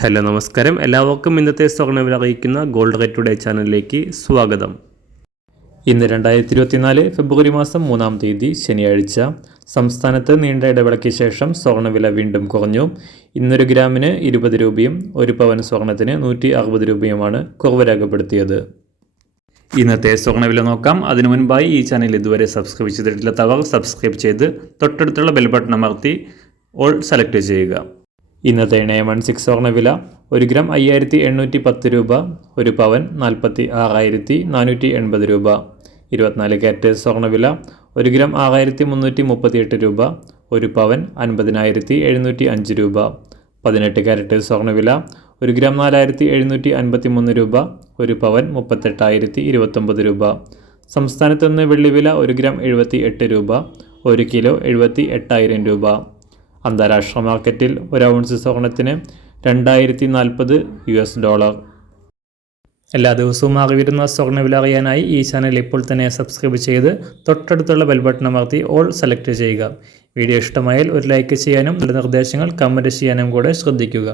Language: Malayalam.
ഹലോ നമസ്കാരം, എല്ലാവർക്കും ഇന്നത്തെ സ്വർണ്ണവില അറിയിക്കുന്ന ഗോൾഡ് റേറ്റ് ടുഡേ ചാനലിലേക്ക് സ്വാഗതം. ഇന്ന് 2024 ഫെബ്രുവരി മാസം 3-ാം തീയതി ശനിയാഴ്ച. സംസ്ഥാനത്ത് നീണ്ട ഇടവേളയ്ക്ക് ശേഷം സ്വർണ്ണവില വീണ്ടും കുറഞ്ഞു. ഇന്നൊരു ഗ്രാമിന് 20 രൂപയും ഒരു പവൻ സ്വർണ്ണത്തിന് 160 രൂപയുമാണ് കുറവ് രേഖപ്പെടുത്തിയത്. ഇന്നത്തെ സ്വർണ്ണവില നോക്കാം. അതിനു മുൻപായി ഈ ചാനൽ ഇതുവരെ സബ്സ്ക്രൈബ് ചെയ്തിട്ടില്ലാത്തവർ സബ്സ്ക്രൈബ് ചെയ്ത് തൊട്ടടുത്തുള്ള ബെൽ ബട്ടൺ അമർത്തി ഓൾ സെലക്ട് ചെയ്യുക. ഇന്നത്തെ 916 സ്വർണ്ണവില 1 ഗ്രാം 5810 രൂപ, ഒരു പവൻ 46,480 രൂപ. 24 കാരറ്റ് സ്വർണ്ണവില 1 ഗ്രാം 6338 രൂപ, ഒരു പവൻ 50,705 രൂപ. 18 കാരറ്റ് സ്വർണ്ണവില 1 ഗ്രാം 4753 രൂപ, ഒരു പവൻ 38,029 രൂപ. സംസ്ഥാനത്ത് നിന്ന് വെള്ളിവില 1 ഗ്രാം 78 രൂപ, 1 കിലോ 78,000 രൂപ. അന്താരാഷ്ട്ര മാർക്കറ്റിൽ ഒരു ഔൺസ് സ്വർണത്തിന് $2040. എല്ലാ ദിവസവും മാറി വരുന്ന സ്വർണ്ണവില അറിയാനായി ഈ ചാനൽ ഇപ്പോൾ തന്നെ സബ്സ്ക്രൈബ് ചെയ്ത് തൊട്ടടുത്തുള്ള ബെൽ ബട്ടൺ അമർത്തി ഓൾ സെലക്ട് ചെയ്യുക. വീഡിയോ ഇഷ്ടമായാൽ ഒരു ലൈക്ക് ചെയ്യാനും നല്ല നിർദ്ദേശങ്ങൾ കമൻറ്റ് ചെയ്യാനും കൂടെ ശ്രദ്ധിക്കുക.